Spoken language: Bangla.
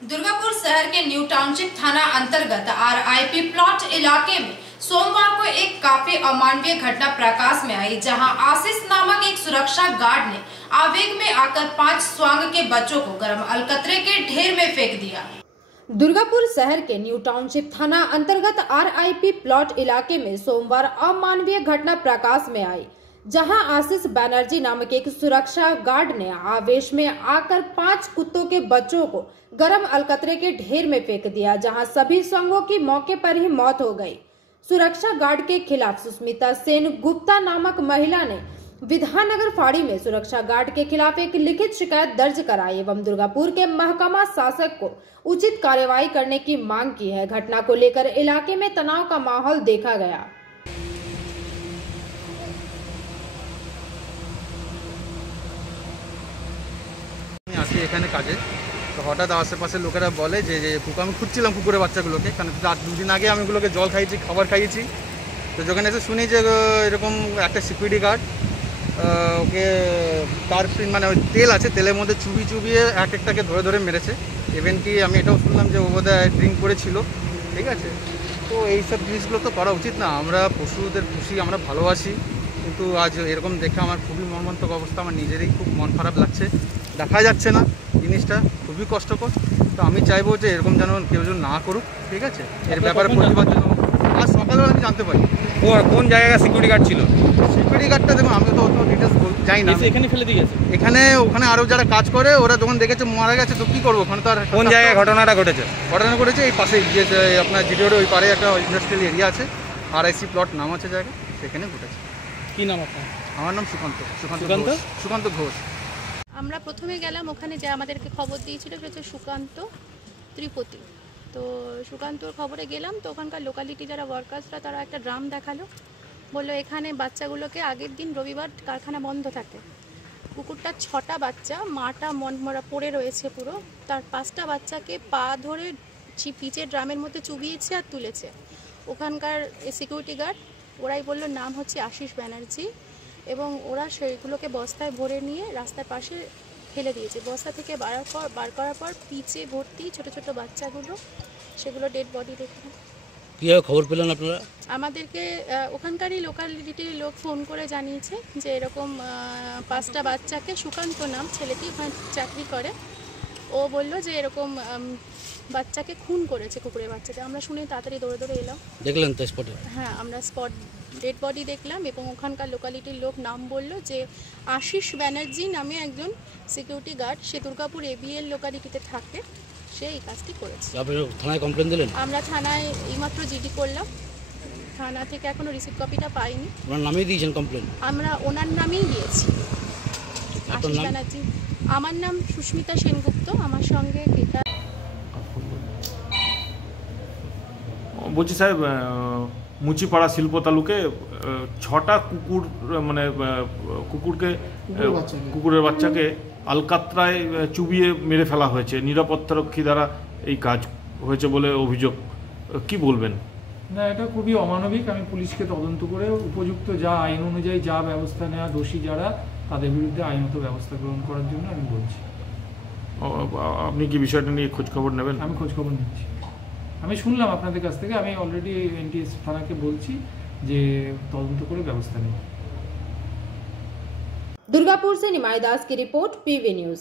दुर्गापुर शहर के न्यू टाउनशिप थाना अंतर्गत RIP प्लॉट इलाके में सोमवार को एक काफी अमानवीय घटना प्रकाश में आई, जहां आशीष नामक एक सुरक्षा गार्ड ने आवेग में आकर 5 स्वांग के बच्चों को गर्म अलकतरे के ढेर में फेंक दिया। दुर्गापुर शहर के न्यू टाउनशिप थाना अंतर्गत RIP प्लॉट इलाके में सोमवार अमानवीय घटना प्रकाश में आई, जहां आशीष बनर्जी नामक एक सुरक्षा गार्ड ने आवेश में आकर 5 कुत्तों के बच्चों को गरम अलकतरे के ढेर में फेंक दिया, जहां सभी स्वांगों की मौके पर ही मौत हो गई। सुरक्षा गार्ड के खिलाफ सुष्मिता सेन गुप्ता नामक महिला ने विधाननगर फाड़ी में सुरक्षा गार्ड के खिलाफ एक लिखित शिकायत दर्ज कराई एवं दुर्गापुर के महकमा शासक को उचित कार्यवाही करने की मांग की है। घटना को लेकर इलाके में तनाव का माहौल देखा गया। এখানে কাজে তো হঠাৎ আশেপাশে লোকেরা বলে যে আমি খুঁজছিলাম কুকুরের বাচ্চাগুলোকে, কারণ 2 দিন আগে আমি ওগুলোকে জল খাইয়েছি, খাবার খাইয়েছি। তো যখন এসে শুনি যে এরকম একটা সিকিউরিটি গার্ড ওকে তার মানে ওই তেল আছে, তেলের মধ্যে চুবিয়ে একটাকে ধরে ধরে মেরেছে। ইভেন কি আমি এটাও শুনলাম যে ও বোধহয় ড্রিঙ্ক করেছিল। ঠিক আছে, তো এইসব জিনিসগুলো তো করা উচিত না। আমরা পশুদের খুশি, আমরা ভালোবাসি, কিন্তু আজ এরকম দেখে আমার খুবই মর্মান্তিক অবস্থা। আমার নিজেরই খুব মন খারাপ লাগছে, দেখা যাচ্ছে না জিনিসটা, খুবই কষ্টকর। তো আমি চাইবো যে এরকম যেন কেউ যেন না করুক। ঠিক আছে, এর ব্যাপারে প্রতিবাদ জন্য আজ সকালবেলা আমি জানতে পারি কোন জায়গায় সিকিউরিটি গার্ড ছিল। সিকিউরিটি গার্ডটা দেখুন, আমি তো অত ডিটেলস যাই না। এখানে ফেলে দিয়ে গেছে, ওখানে আরও যারা কাজ করে ওরা যখন দেখেছে মারা গেছে তো কী করবো। ওখানে তো আর কোন জায়গায় ঘটনা ঘটেছে এই পাশে যে আপনার জিডিওর ওই পারে একটা ইন্ডাস্ট্রিয়াল এরিয়া আছে, RIC প্লট নাম আছে জায়গা, সেখানে ঘটেছে। কি নাম আপনার? আমার নাম সুকান্ত ঘোষ। আমরা প্রথমে গেলাম ওখানে, যে আমাদেরকে খবর দিয়েছিল হচ্ছে সুকান্ত ত্রিপতি। তো সুকান্তর খবরে গেলাম, তো ওখানকার লোকালিটি যারা ওয়ার্কার্সরা তারা একটা ড্রাম দেখালো, বললো এখানে বাচ্চাগুলোকে আগের দিন রবিবার কারখানা বন্ধ থাকে, কুকুরটার 6টা বাচ্চা, মাটা মনমরা পড়ে রয়েছে পুরো, তার 5টা বাচ্চাকে পা ধরে পিচের ড্রামের মধ্যে চুবিয়েছে আর তুলেছে। ওখানকার সিকিউরিটি গার্ড ওরাই বললো নাম হচ্ছে আশিস ব্যানার্জি, এবং ওরা সেইগুলোকে বস্তায় ভরে নিয়ে রাস্তার পাশে ফেলে দিয়েছে। বস্তা থেকে বার করার পর পিচে ভর্তি ছোট ছোট বাচ্চাগুলো, সেগুলো ডেড বডি দেখে। কীভাবে খবর পেলেন আপনারা? আমাদেরকে ওখানকারই লোকালিটির লোক ফোন করে জানিয়েছে যে এরকম 5টা বাচ্চাকে, সুকান্ত নাম ছেলেটি ওখানে চাকরি করে, ও বলল যে এরকম বাচ্চাকে খুন করেছে, কুকুরের বাচ্চাকে। আমরা শুনে তাড়াতাড়ি দৌড়ে এলাম। দেখলেন তো স্পটে? হ্যাঁ, আমরা স্পট ডেড বডি দেখলাম, এবং ওখানকার লোকালিটির লোক নাম বলল যে আশিস ব্যানার্জি নামে একজন সিকিউরিটি গার্ড, সে দুর্গাপুর ABL লোকালিটিতে থাকে, সে এই কাজটি করেছে। আপনারা থানায় কমপ্লেন দিলেন? আমরা থানায় এইমাত্র GD করলাম, থানা থেকে এখনো রিসিভ কপিটা পাইনি। ওনার নামেই দিয়েছেন কমপ্লেন? আমরা ওনার নামেই দিয়েছি, আশিস ব্যানার্জি। আমার নাম সুস্মিতা সেনগুপ্ত, আমার সঙ্গে গীতা। বলছি সাহেব, মুচিপাড়া শিল্প তালুকে 6টা কুকুর, মানে কুকুরের বাচ্চাকে আলকাতরায় চুবিয়ে মেরে ফেলা হয়েছে। নিরাপত্তারক্ষী দ্বারা এই কাজ হয়েছে বলে অভিযোগ, কি বলবেন? না, এটা খুবই অমানবিক। আমি পুলিশকে তদন্ত করে উপযুক্ত যা আইন অনুযায়ী যা ব্যবস্থা নেওয়া, দোষী যারা তাদের বিরুদ্ধে আইনত ব্যবস্থা গ্রহণ করার জন্য আমি বলছি। আপনি কি বিষয়টা নিয়ে খোঁজখবর নেবেন? আমি খোঁজখবর নিচ্ছি। আমি শুনলাম আপনাদের কাছ থেকে, আমি অলরেডি NTS থানাকে বলছি যে তদন্ত করে ব্যবস্থা নেই। दुर्गापुर से निमाई दास की रिपोर्ट, PV न्यूज।